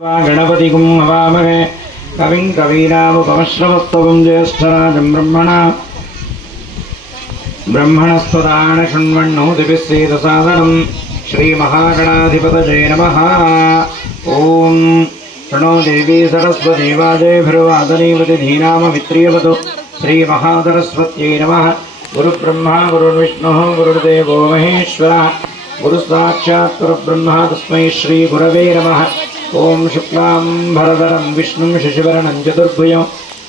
गणपतिगुं हवामहे कविं कवीनामुपमश्रवस्तवं ज्येष्ठराजं ब्रह्मणा ब्रह्मणस्पदान शृण्वन्नो दिविश्रीदसादनं श्रीमहागणाधिपतये नमः ॐ प्रणो देवी सरस्वती वाजेभिर्वादनीवति धीनामवित्रियवतु श्रीमहासरस्वत्यै नमः गुरुब्रह्मा गुरुर्विष्णुः गुरुर्देवो महेश्वरः गुरुसाक्षात् परब्रह्म तस्मै श्रीगुरवे नमः ఓం శుక్లాం భరధరం విష్ణుం శశివరణం చతుర్భుజం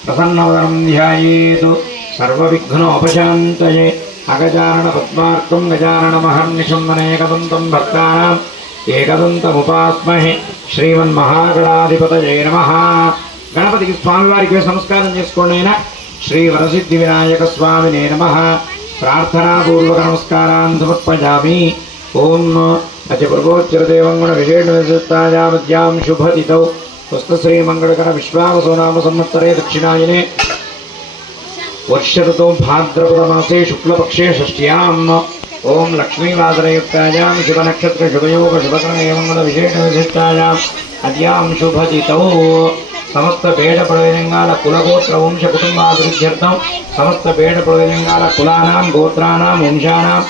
ప్రసన్నవరం ధ్యాయేతు. సర్వవిఘ్నోపశాంతయే. అగజానన పద్మార్కం గజానన మహర్నిశం అనేకదంతం భక్తానాం. ఏకదంతముపాస్మహే. శ్రీమన్మహాగణాధిపతయే నమ. గణపతికి స్వామివారికి నమస్కారం చేసుకోండి అయినా. శ్రీ వరసిద్ధి వినాయక స్వామినే నమ. ప్రార్థనాపూర్వక నమస్కారాన్ని సమర్పయామి ఓం అతి పూర్వోచ్చరదేవం గుణ విశేషమతాయామద్యాం శుభతిథౌ స్వస్థశ్రీమంగళకర విశ్వామసోనామ సంవత్సరే దక్షిణాయనే. వర్షరుతో భాద్రపదమాసే శుక్లపక్షే షష్ట్యాం ఓం లక్ష్మీవాదరయుక్తాయాం శివనక్షత్ర శుభయోగ శుభకరమేమంగళ విశేష విశిష్టాయాం అద్యాం శుభజితౌ సమస్త పేడ ప్రవేదంగాల కులగోత్ర వంశ కుటుంబాభివృద్ధ్యర్థం సమస్త పేడ ప్రవేదంగాల కులానాం గోత్రానాం వంశానాం.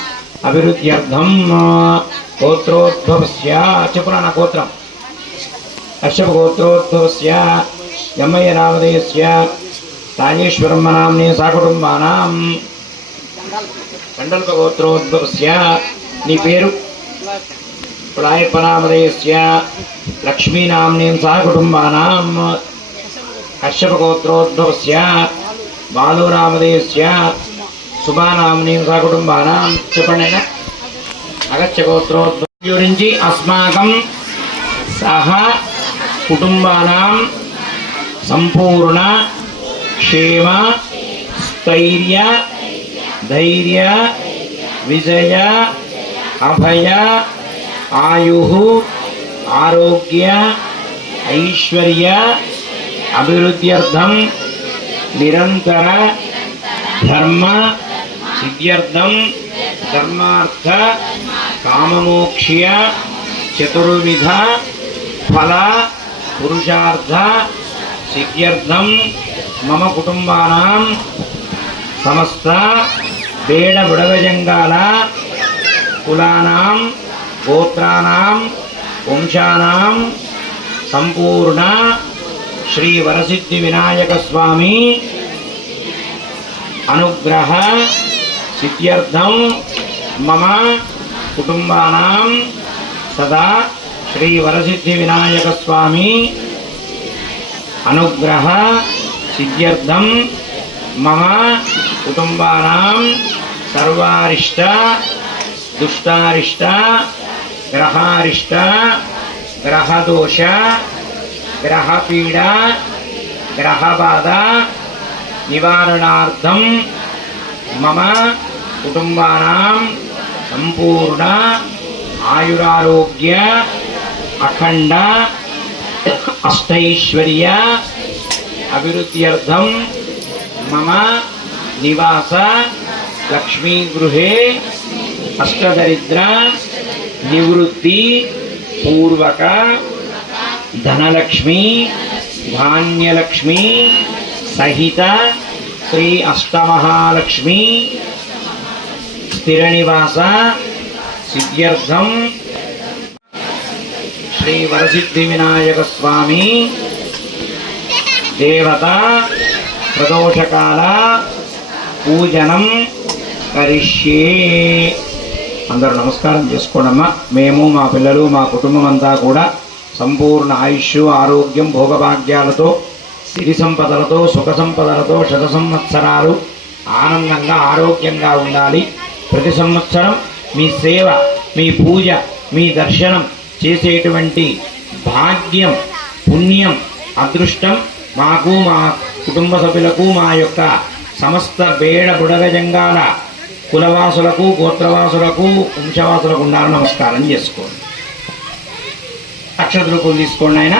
అభివృద్ధ్యర్థం గోత్రోద్భవస్య చెప్పున గోత్రం. కశ్యప గోత్రోద్భవస్య యమ్మయ్య నామధేయస్య రాజేశ్వరమ్మ నామ్ని సాకుటుంబానాం కండల్ప గోత్రోద్భవస్య నీ పేరు? ప్రాయపనామధేయస్య లక్ష్మీనామ్ని సాకుటుంబానాం కశ్యప గోత్రోద్భవస్య బాలునామధేయస్య శుభానామ్ని సహకుటుంబానాం చెప్పండి అగత్య గోత్రోద్భవ గురించి అస్మాకం సహ కుటుంబానాం సంపూర్ణ క్షేమ స్థైర్య ధైర్య విజయ అభయ ఆయు ఆరోగ్య ఐశ్వర్య అభివృద్ధ్యర్థం నిరంతర ధర్మ దివ్యర్థం ధర్మార్థ కామమోక్ష్య చతుర్విధ ఫల పురుషార్థ సిద్ధ్యర్థం మమ కుటుంబానాం సమస్త బేడ బుడగజంగాల కులానాం గోత్రానాం వంశానాం సంపూర్ణ శ్రీ వరసిద్ధి వినాయక స్వామి అనుగ్రహ ఇత్యర్థం మమ కుటుంబానాం సదా శ్రీ వరసిద్ధి వినాయక స్వామి అనుగ్రహ సిద్ధ్యర్థం మమ కుటుంబానాం సర్వారిష్ట దుష్టారిష్ట గ్రహారిష్ట గ్రహదోష గ్రహపీడ గ్రహబాధ నివారణార్థం మమ కుటుంబానాం సంపూర్ణ ఆయురారోగ్య అఖండ అష్టైశ్వర్య అభివృద్ధ్యర్థం మమ నివాస లక్ష్మీగృహే అష్టదరిద్ర నివృత్తి పూర్వక ధనలక్ష్మి ధాన్యలక్ష్మి సహిత శ్రీ అష్టమహాలక్ష్మి స్థిరనివాస సిద్ధ్యర్థం శ్రీ వరసిద్ధి వినాయక స్వామి దేవత ప్రదోషకాల పూజనం కరిష్యే. అందరూ నమస్కారం చేసుకోండమ్మా. మేము మా పిల్లలు మా కుటుంబం అంతా కూడా సంపూర్ణ ఆయుష్ ఆరోగ్యం భోగభాగ్యాలతో సిరి సంపదలతో సుఖ సంపదలతో శత సంవత్సరాలు ఆనందంగా ఆరోగ్యంగా ఉండాలి. ప్రతి సంవత్సరం మీ సేవ మీ పూజ మీ దర్శనం చేసేటువంటి భాగ్యం పుణ్యం అదృష్టం మాకు మా కుటుంబ సభ్యులకు మా యొక్క సమస్త బేడ బుడగజంగాల కులవాసులకు గోత్రవాసులకు వంశవాసులకు ఉండాలని నమస్కారం చేసుకోండి. అక్షతృకులు తీసుకోండి ఆయన.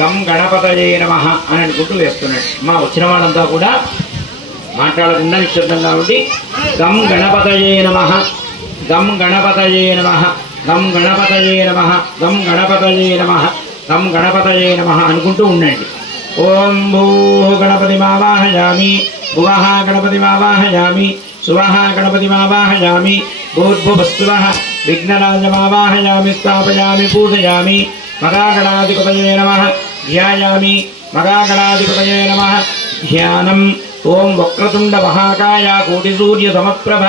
గం గణపతయే నమ అని అనుకుంటూ వేస్తున్నాడు. మా వచ్చిన వాళ్ళంతా కూడా మాట్లాడకుండా నిశ్శబ్దంగా ఉండి గం గణపతయే నమ గం గణపతయే నమ గం గణపతయే నమ గం గణపతయే నమ గం గణపతయే నమ అనుకుంటూ ఉండండి. ఓం భూ గణపతి మావాహయామి భువహ గణపతి మావాహయామి శువహ గణపతి మావాహయామి భూర్భువస్తువ విఘ్నరాజమావాహయామి స్థాపయామి పూజయామి మగాగణాధిపతయే నమ ధ్యాయామి మగాగణాధిపతయే నమ. ధ్యానం. ఓం వక్రతుండ మహాకాయ కోటిసూర్య సమప్రభ.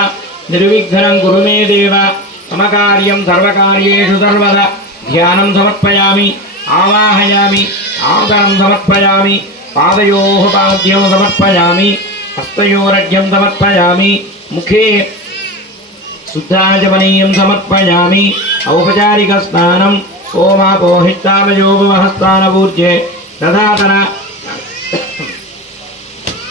నిర్విఘ్నం గురు మే దేవ. మమ కార్యం సర్వకార్యేషు సర్వద. ధ్యానం సమర్పయామి. ఆవాహయామి. ఆదరం సమర్పయామి. పాదయో పాద్యం సమర్పయామి. హస్తయోరజ్యం సమర్పయామి. ముఖే శుద్ధాజమనీయం సమర్పయామి. ఔపచారిక స్నానం. ఓమాపోహితామయోపమహస్థానపూజ్యే తదాతన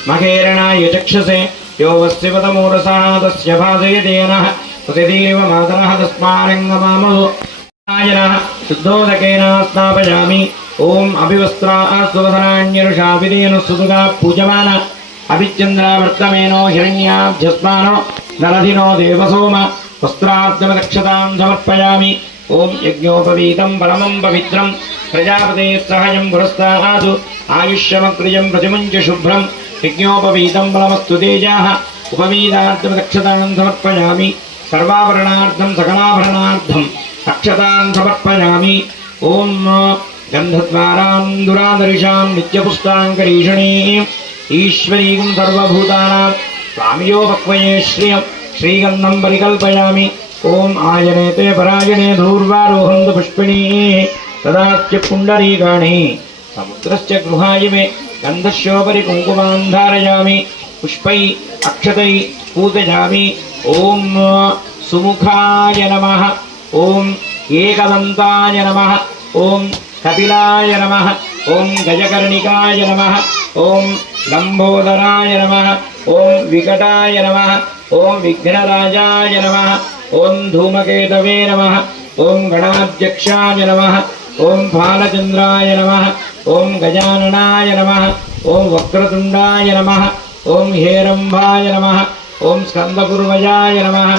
మహేరణాయ చక్షసే యో వస్తిపదమూఢసः తస్య భాసయతేన ప్రతిదేవ మాతరः తస్మారంగమామహో నాయనः శుద్ధోదకేన స్నాపయామి ఓం అభివస్త్రా సువదనాన్యరుషాభిదేను సుదుగా పూజమాన అభిచంద్రావర్తమేనో హిరణ్యాభ్యస్మానో నరధినో దేవసోమ వస్త్రార్థమదక్షతాం సమర్పయామి ఓం యజ్ఞోపవీతం పరమం పవిత్రం ప్రజాపతే సహజం పురస్తాదు ఆయుష్యమగ్రియం ప్రతిమంచ శుభ్రం యజ్ఞోపవీతం బలమస్తు ఉపవీతార్థం ఉపవీదార్థమదక్షతాం సమర్పయామి సర్వాభరణార్థం సకలాభరణార్థం అక్షతాన్ సమర్పయామి ఓం గంధద్వారాం దురాదర్శాం నిత్యపుష్టాంకరీషణీం ఈశ్వరీం సర్వభూతానాం స్వామియో స్వామియోపక్వయే శ్రియం శ్రీగంధం పరికల్పయామి ఓం ఆయనేతే పరాయణే ధూర్వారోహంతు పుష్పిణీ తదాస్య పుండరీకాణి సముద్రస్య గృహాయ మే గంధస్యోపరి కుంకుమాం ధారయామి పుష్పై అక్షతై పూజయామి ఓం సుముఖాయ నమ ఓం ఏకదంతాయ నమ ఓం కపిలాయ నమ ఓం గజకర్ణికాయ నమ ఓం లంబోదరాయ నమ ఓం వికటాయ నమ ఓం విఘ్నరాజాయ నమ ఓం ధూమకేతవే నమ. ఓం గణాధ్యక్షాయ నమ. ఓం బాలచంద్రాయ నమ. ఓం గజాననాయ నమ. ఓం వక్రతుండాయ నమ. ఓం హేరంభాయ నమ. ఓం స్కందపూర్వజాయ నమ.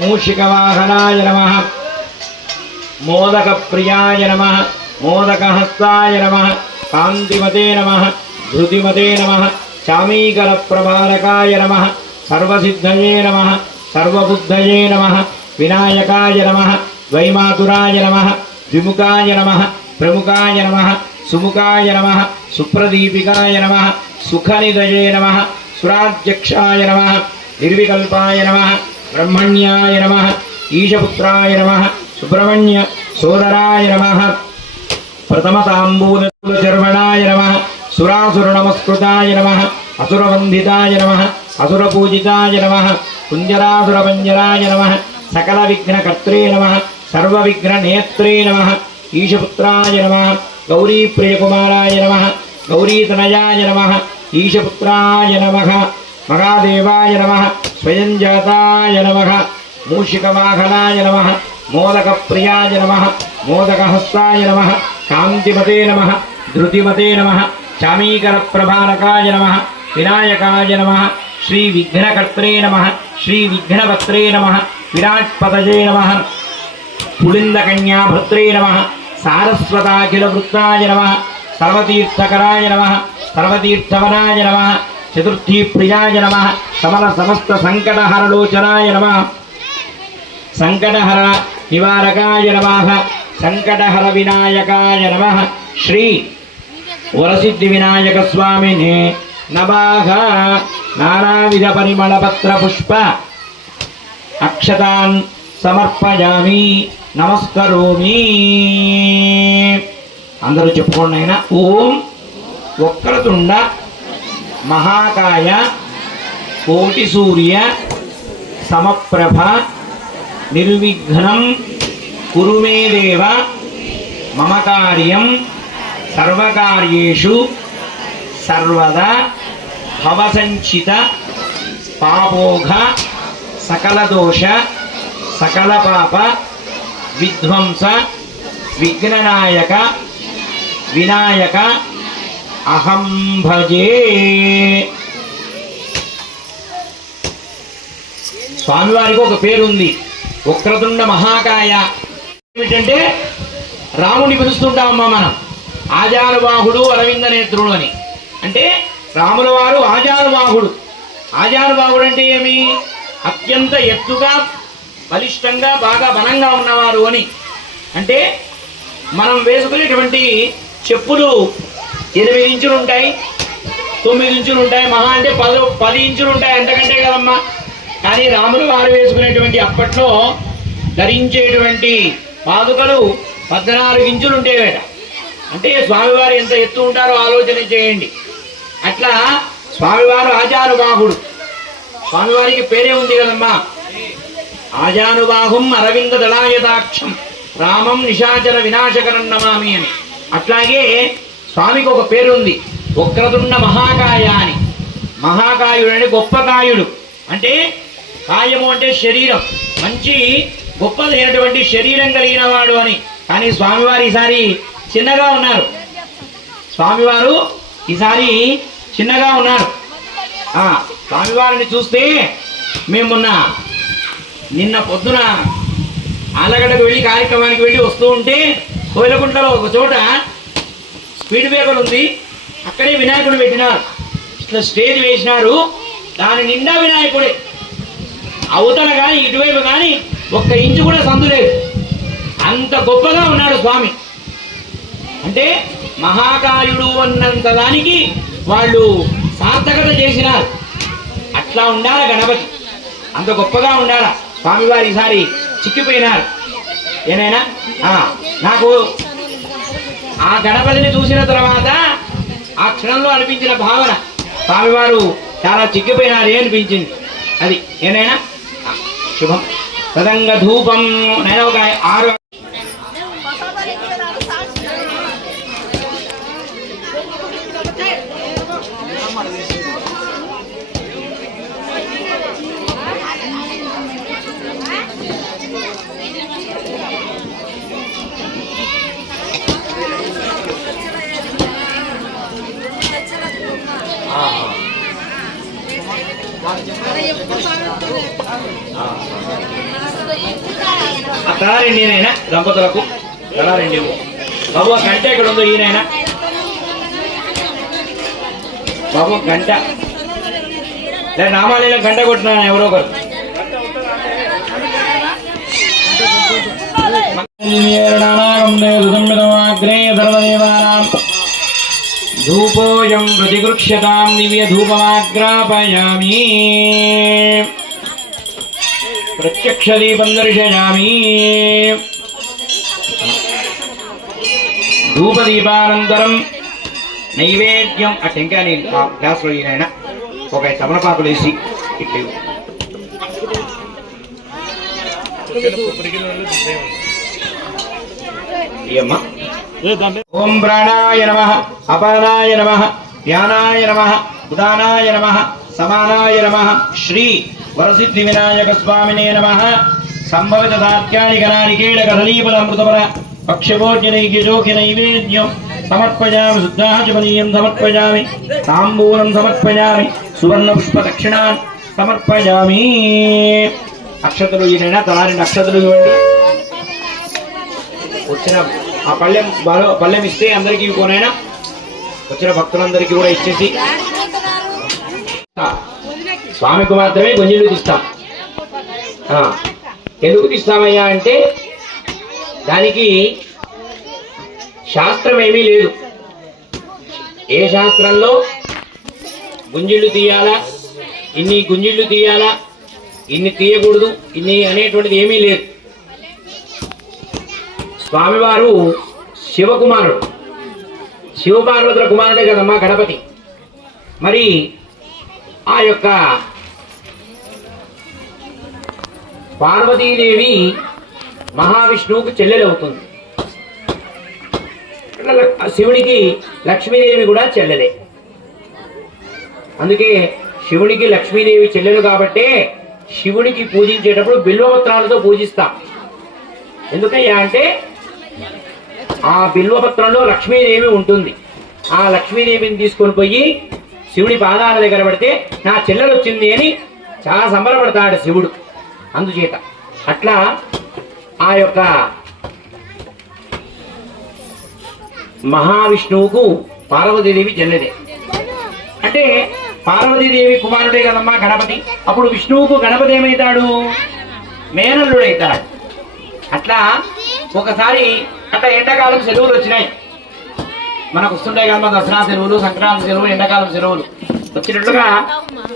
మూషికవాహనాయ నమ. మోదకప్రియాయ నమ. మోదకహస్తాయ నమ. కాంతిమతే నమ. ధృతిమతే నమ. చామీకరప్రభారకాయ నమ. సర్వసిద్ధయే నమ. సర్వబుద్ధయే నమ. వినాయకాయ నమ. వైమాతురాయ నమ. ద్విముఖాయ నమ. ప్రముఖాయ నమ. సుముఖాయ నమ. సుప్రదీపికాయ నమ. సుఖనిదయే నమ. సురాధ్యక్షాయ నమ. నిర్వికల్పాయ నమ. బ్రహ్మణ్యాయ నమ. ఈశపుత్రాయ నమ. సుబ్రహ్మణ్య సోదరాయ నమ. ప్రథమతాంబూలచర్వణాయ నమ. సురాసురనమస్కృతాయ నమ. అసురవందితాయ నమ. అసురపూజితాయ నమ. కుంజరాసురపంజరాయ నమ. సకల విఘ్నకర్త్రే నమ. సర్వవిఘ్ననేత్రే నమ. ఈశపుత్రాయ నమ. గౌరీప్రియకుమారాయ నమ. గౌరీతనయాయ నమ. ఈశపుత్రాయ నమ. మహాదేవాయ నమ. స్వయంజాతాయ నమ. మూషికవాహనాయ నమ. మోదకప్రియాయ నమ. మోదకహస్తాయ నమ. కాంతిమతే నమ. ధృతిమతే నమ. చామీకరప్రభారకాయ నమ. వినాయకాయ నమ. శ్రీ విఘ్నకర్త్రే నమ శ్రీ విఘ్నవక్త్రే నమ విరాట్పదజే నమ పులిందకన్యాభర్త్రే నమ సారస్వతాఖిలవృత్తాయ నమ సర్వతీర్థకరాయ నమ సర్వతీర్థవనాయ నమ చతుర్థీ ప్రియాయ నమ సమల సమస్త సంకటహరలోచనాయ నమ సంకటహర నివారకాయ నమ సంకటహర వినాయకాయ నమ శ్రీ వరసిద్ధి వినాయక స్వామిని నమాహ నానావిధ పరిమళ పత్ర పుష్ప అక్షతాన్ సమర్పయామి నమస్కరోమి అందరూ చెప్పుకోండి ఆయన ఓం ఒక్కరతుండ మహాకాయ కోటి సూర్య సమప్రభ నిర్విఘ్నం కురు మే దేవ మమ కార్యం సర్వకార్యేషు సర్వదా భవసంచిత పాపోఘ సకల దోష సకల పాప విధ్వంస విఘ్ననాయక వినాయక అహం భజే. స్వామివారికి ఒక పేరు ఉంది వక్రతుండ మహాకాయ. ఏమిటంటే రాముని పిలుస్తుంటామమ్మా మనం. ఆజానుబాహుడు అరవింద నేత్రుడు అని. అంటే రాముల వారు ఆజానుబాహుడు. ఆజానుబాహుడు అంటే ఏమి? అత్యంత ఎత్తుగా బలిష్టంగా బాగా బలంగా ఉన్నవారు అని. అంటే మనం వేసుకునేటువంటి చెప్పులు ఎనిమిది ఇంచులు ఉంటాయి తొమ్మిది ఇంచులు ఉంటాయి మహా అంటే పది పది ఇంచులు ఉంటాయి అంతకంటే కదమ్మా. కానీ రాములు వారు వేసుకునేటువంటి అప్పట్లో ధరించేటువంటి పాదుకలు పద్నాలుగు ఇంచులు ఉండేవేట అంటే స్వామివారు ఎంత ఎత్తు ఉంటారో ఆలోచన చేయండి. అట్లా స్వామివారు ఆజానుబాహుడు. స్వామివారికి పేరే ఉంది కదమ్మా. ఆజానుబాహుం అరవింద దళాయదాక్షం రామం నిశాచర వినాశకరం నమామి అని. అట్లాగే స్వామికి ఒక పేరు ఉంది వక్రతుండ మహాకాయ అని. మహాకాయుడు అంటే గొప్ప కాయుడు. అంటే కాయము అంటే శరీరం. మంచి గొప్పదైనటువంటి శరీరం కలిగిన వాడు అని. కానీ స్వామివారు ఈసారి చిన్నగా ఉన్నారు. స్వామివారు ఈసారి చిన్నగా ఉన్నారు ఆ, స్వామివారిని చూస్తే మేము మొన్న నిన్న పొద్దున ఆలగడ్డకు వెళ్ళి కార్యక్రమానికి వెళ్ళి వస్తూ ఉంటే కోయిలకుంటలో ఒక చోట స్పీడ్ బ్రేకర్ ఉంది. అక్కడే వినాయకుడు పెట్టినారు. ఇట్లా స్టేజ్ వేసినారు. దాని నిండా వినాయకుడే. అవతల కానీ ఇటువైపు కానీ ఒక్క ఇంచు కూడా సందు లేదు. అంత గొప్పగా ఉన్నాడు స్వామి. అంటే మహాకాయుడు అన్నంత దానికి వాళ్ళు సార్థకత చేసినారు. అట్లా ఉండాల గణపతి? అంత గొప్పగా ఉండాలా? స్వామివారి ఈసారి చిక్కిపోయినారు. ఏమైనా? నాకు ఆ గణపతిని చూసిన తర్వాత ఆ క్షణంలో అనిపించిన భావన స్వామివారు చాలా చిక్కిపోయినారే అనిపించింది. అది ఏనైనా శుభం. సదంగ ధూపం నేను ఒక ఆరు తలారెండి ఈయనైనా దంపతులకు తలారెండి బాబు ఆ గంట ఎక్కడ ఉందో ఈయనైనా? బాబు గంట. నేను నామాలయంలో గంట కొట్టినాను ఎవరో ఒకరు. ధూపోయం ప్రతిగృక్ష్యతాం దివ్య ధూపమాగ్రాపయామి. ప్రత్యక్ష దీపం దర్శయామి ధూపదీపానంతరం నైవేద్యం ఆ టెంకాయ నేను ఆ గ్లాసులో ఈయన ఒక తమలపాకులు వేసి ఇట్లు. అమ్మా ఓం ప్రాణాయ నమ అపానాయ నమ ధ్యానాయ నమ ఉదానాయ నమ సమానాయ నమ శ్రీ వరసిద్ధి వినాయక స్వామినే నమ. సంభవిత దాత్యాని గణానికేళ కదలీపల అమృతపర పక్షభోజ్యనైక్యజోకి నైవేద్యం సమర్పయామి శుద్ధాచమనీయం సమర్పయామి తాంబూలం సమర్పయామి సువర్ణ పుష్ప దక్షిణాన్ సమర్పయామి. అక్షతలు ఈయన తలారి అక్షతలు ఇవ్వండి. వచ్చిన ఆ పళ్ళెం బలో- పళ్ళెం ఇస్తే అందరికీ కొనైనా వచ్చిన భక్తులందరికీ కూడా ఇచ్చేసి స్వామికి మాత్రమే గుంజలు తీస్తాం. ఎందుకు తీస్తామయ్యా అంటే దానికి శాస్త్రం ఏమీ లేదు. ఏ శాస్త్రంలో గుంజిళ్ళు తీయాలా ఇన్ని గుంజిళ్ళు తీయాలా ఇన్ని తీయకూడదు ఇన్ని అనేటువంటిది ఏమీ లేదు. స్వామివారు శివకుమారుడు. శివపార్వతుల కుమారుడే కదమ్మా గణపతి. మరి ఆ యొక్క పార్వతీదేవి మహావిష్ణువుకు చెల్లెలవుతుంది. అవుతుంది శివునికి లక్ష్మీదేవి కూడా చెల్లెలే. అందుకే శివునికి లక్ష్మీదేవి చెల్లెలు కాబట్టే శివునికి పూజించేటప్పుడు బిల్వపత్రాలతో పూజిస్తాం. ఎందుకయ్యా అంటే ఆ బిల్వపత్రంలో లక్ష్మీదేవి ఉంటుంది. ఆ లక్ష్మీదేవిని తీసుకొని పోయి శివుడి పాదాల దగ్గర పడితే నా చెల్లెలు వచ్చింది అని చాలా సంబరపడతాడు శివుడు. అందుచేత అట్లా ఆ యొక్క మహావిష్ణువుకు పార్వతీదేవి జన్మదే. అంటే పార్వతీదేవి కుమారుడే కదమ్మా గణపతి. అప్పుడు విష్ణువుకు గణపతి ఏమవుతాడు మేనల్లుడైతాడు. అట్లా ఒకసారి అట్లా ఎండాకాలం సెలవులు వచ్చినాయి. మనకు వస్తుంటాయి కదా దసరా సెలవులు సంక్రాంతి సెలవులు ఎండాకాలం సెలవులు. వచ్చినట్లుగా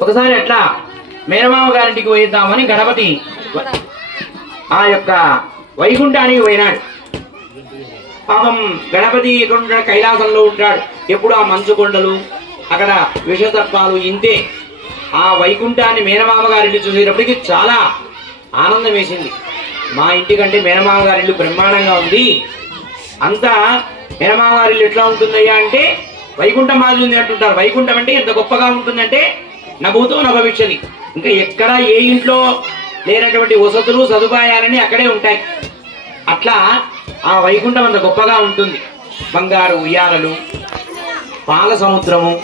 ఒకసారి అట్లా మేనమామ గారింటికి పోయిద్దామని గణపతి ఆ యొక్క వైకుంఠానికి పోయినాడు. పాపం గణపతి ఎక్కడ ఉంటాడు కైలాసంలో ఉంటాడు. ఎప్పుడు ఆ మంచు కొండలు అక్కడ విషసర్పాలు ఇంతే. ఆ వైకుంఠాన్ని మేనమామ గారి చూసేటప్పటికి చాలా ఆనందం వేసింది. మా ఇంటికంటే మేనమామ గారి ఇల్లు బ్రహ్మాండంగా ఉంది. అంతా మేనమామ ఎట్లా ఉంటుందయ్యా అంటే వైకుంఠం మాదిరి ఉంది అంటుంటారు. వైకుంఠం అంటే ఎంత గొప్పగా ఉంటుందంటే నభూతం నభవిష్యది ఇంకా ఎక్కడ ఏ ఇంట్లో లేనటువంటి వసతులు సదుపాయాలని అక్కడే ఉంటాయి. అట్లా ఆ వైకుంఠం అంత గొప్పగా ఉంటుంది. బంగారు ఉయ్యాలలు పాల సముద్రము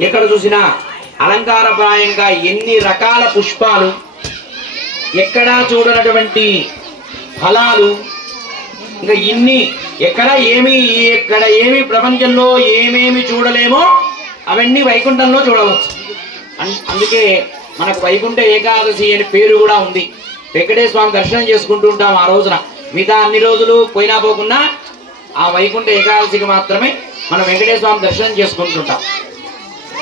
ఎక్కడ చూసినా అలంకారప్రాయంగా ఎన్ని రకాల పుష్పాలు ఎక్కడా చూడనటువంటి ఫలాలు ఇంకా ఇన్ని ఎక్కడ ఏమి ఎక్కడ ఏమి ప్రపంచంలో ఏమేమి చూడలేమో అవన్నీ వైకుంఠంలో చూడవచ్చు. అన్- అందుకే మనకు వైకుంఠ ఏకాదశి అనే పేరు కూడా ఉంది. వెంకటేశ్వర స్వామి దర్శనం చేసుకుంటూ ఉంటాం ఆ రోజున. మిగతా అన్ని రోజులు పోయినా పోకుండా ఆ వైకుంఠ ఏకాదశికి మాత్రమే మనం వెంకటేశ్వర స్వామి దర్శనం చేసుకుంటుంటాం.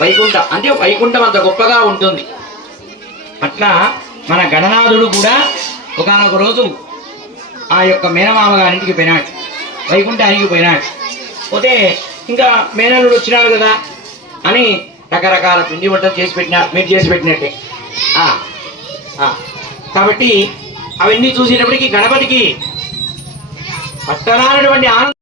వైకుంఠ అంటే వైకుంఠం అంత గొప్పగా ఉంటుంది. అట్లా మన గణనాథుడు కూడా ఒకనొక రోజు ఆ యొక్క మేనమామ గారింటికి పోయినాడు. వైకుంఠానికి పోయినాడు. పోతే ఇంకా మేనల్లుడు వచ్చినాడు కదా అని రకరకాల పిండి వంటలు చేసి పెట్టిన మీరు చేసి పెట్టినట్టే. ఆ, ఆ. కాబట్టి అవన్నీ చూసేటప్పటికి గణపతికి పట్టరానటువంటి ఆనందీ.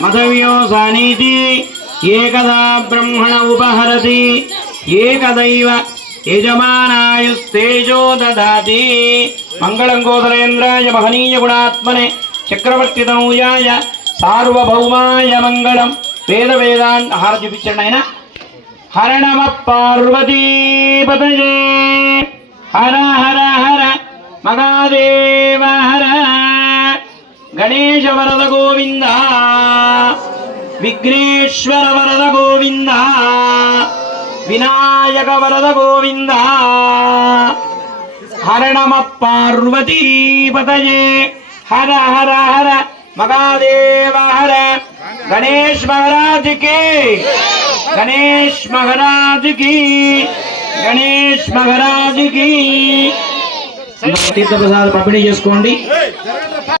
మధవ్యో సానీతి ఏకదా బ్రహ్మణ ఉపహరతి ఏకదైవ యజమానాయుస్తేజో దదాతి. మంగళం గోదరేంద్రాయ మహనీయ గుణాత్మనే. చక్రవర్తి తనూయాయ సార్వభౌమాయ మంగళం. వేద వేదాన్ హార చూపించండి ఆయన. హరణమ నమ పార్వతీపతయే హర హర హర. మగాదేవ హర. గణేశ వరద గోవింద. విఘ్నేశ్వర వరద గోవింద. వినాయక వరద గోవింద హర నమ పార్వతీపతయే హర హర. హర మగాదేవ హర. గణేష్ మహారాజ్కి. గణేష్ మహారాజ్కి. గణేష్ మహారాజ్కి. తీర్థ ప్రసాద్ పంపిణీ చేసుకోండి.